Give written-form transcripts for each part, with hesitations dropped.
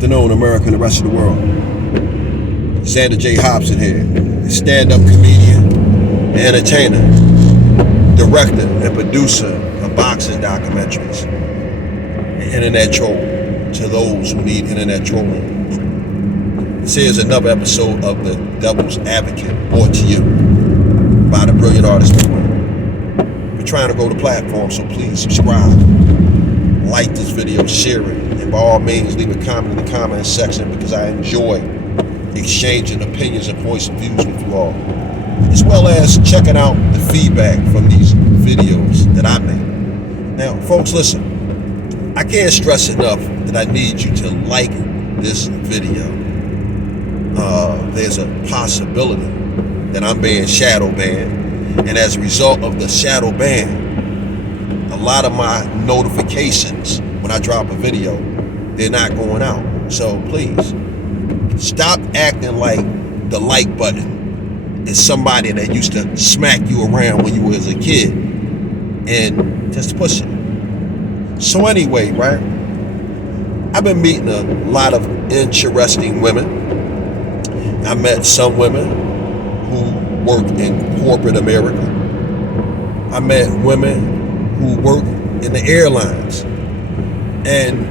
afternoon, America and the rest of the world. Xander J. Hobson here, stand-up comedian, entertainer, director, and producer of boxing documentaries, and internet troll to those who need internet trolling. This is another episode of The Devil's Advocate, brought to you by the brilliant artist Movement. We're trying to grow the platform, so please subscribe, like this video, share it, and by all means leave a comment in the comment section, because I enjoy exchanging opinions and points of views with you all, as well as checking out the feedback from these videos that I make. Now, folks, listen, I can't stress enough that I need you to like this video. There's a possibility that I'm being shadow banned, and as a result of the shadow ban, a lot of my notifications when I drop a video, they're not going out. So please, stop acting like the like button is somebody that used to smack you around when you was a kid, and just push it. So anyway, right? I've been meeting a lot of interesting women. I met some women who work in corporate America. I met women who work in the airlines. And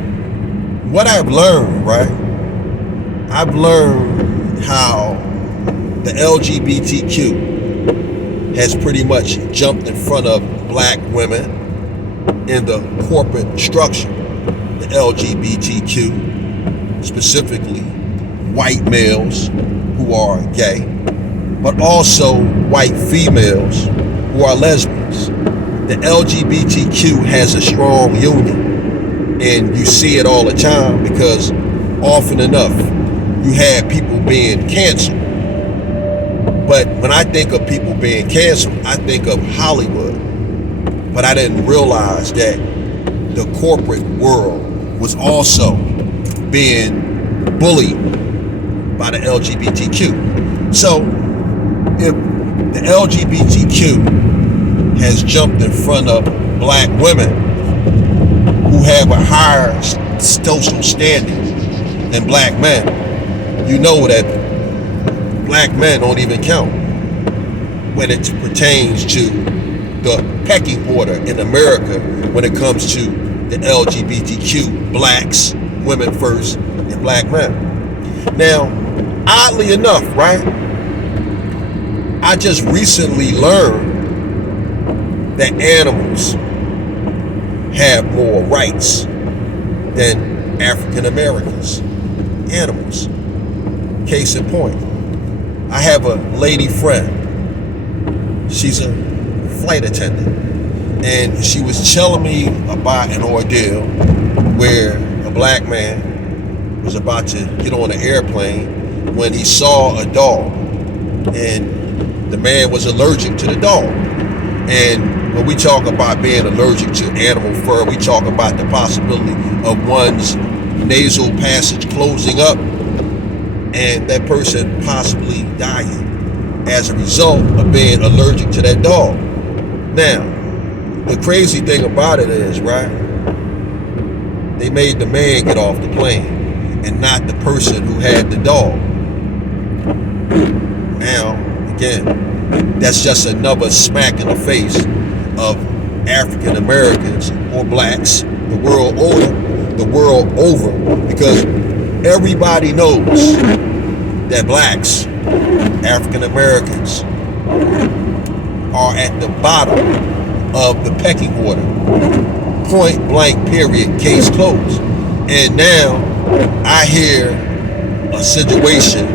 what I've learned, right? I've learned how the LGBTQ has pretty much jumped in front of black women in the corporate structure. The LGBTQ, specifically white males who are gay, but also white females who are lesbians. The LGBTQ has a strong union, and you see it all the time, because often enough you have people being canceled. But when I think of people being canceled, I think of Hollywood. But I didn't realize that the corporate world was also being bullied by the LGBTQ. So if the LGBTQ has jumped in front of black women who have a higher social standing than black men, you know that black men don't even count when it pertains to the pecking order in America when it comes to the LGBTQ, blacks, women first, and black men. Now, oddly enough, right, I just recently learned that animals have more rights than African Americans. Animals. Case in point, I have a lady friend. She's a flight attendant, and she was telling me about an ordeal where a black man was about to get on an airplane when he saw a dog, and the man was allergic to the dog. And when we talk about being allergic to animal fur, we talk about the possibility of one's nasal passage closing up and that person possibly dying as a result of being allergic to that dog. Now, the crazy thing about it is, right, they made the man get off the plane and not the person who had the dog. Now, again, that's just another smack in the face of African Americans or blacks the world over, because everybody knows that blacks, African Americans, are at the bottom of the pecking order. Point blank, period, case closed. And now I hear a situation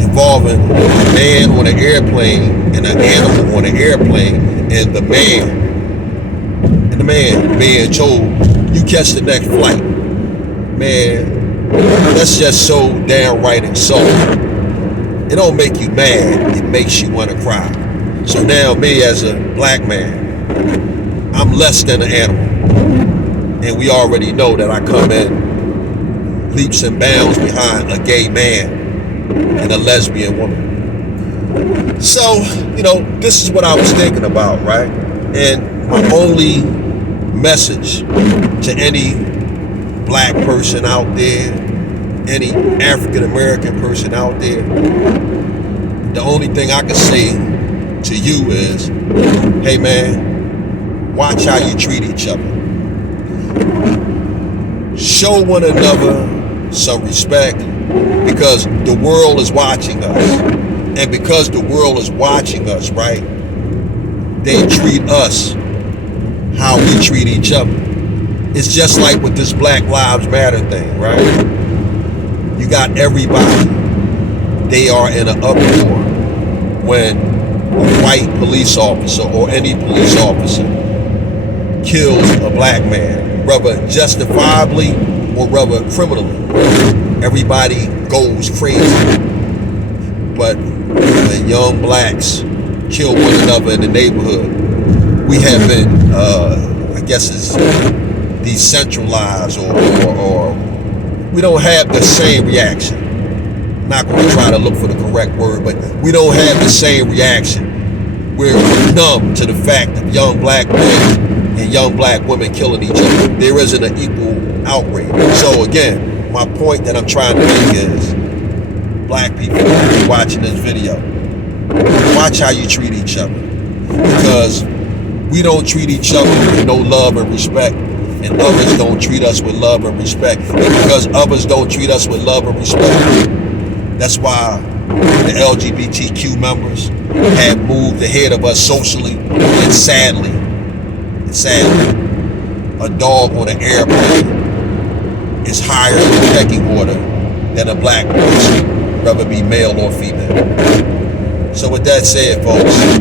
involving a man on an airplane and an animal on an airplane, and the man being told, you catch the next flight. Man, that's just so downright insulting. It don't make you mad, it makes you want to cry. So now me as a black man, I'm less than an animal. And we already know that I come in leaps and bounds behind a gay man and a lesbian woman. So, this is what I was thinking about, right? And my only message to any black person out there any African American person out there, the only thing I can say to you is, hey man, watch how you treat each other. Show one another some respect, because the world is watching us. And because the world is watching us, right, they treat us how we treat each other. It's just like with this Black Lives Matter thing, right? You got everybody, they are in an uproar when a white police officer or any police officer kills a black man, whether justifiably or whether criminally. Everybody goes crazy. But when young blacks kill one another in the neighborhood, we have been, I guess it's decentralized, or we don't have the same reaction. I'm not going to try to look for the correct word, but we don't have the same reaction. We're numb to the fact of young black men and young black women killing each other. There isn't an equal outrage. So again, my point that I'm trying to make is, black people watching this video, watch how you treat each other, because we don't treat each other with no love and respect, and others don't treat us with love and respect. And because others don't treat us with love and respect, that's why the LGBTQ members have moved ahead of us socially, and sadly, a dog on an airplane is higher in the pecking order than a black person, whether it be male or female. So with that said, folks,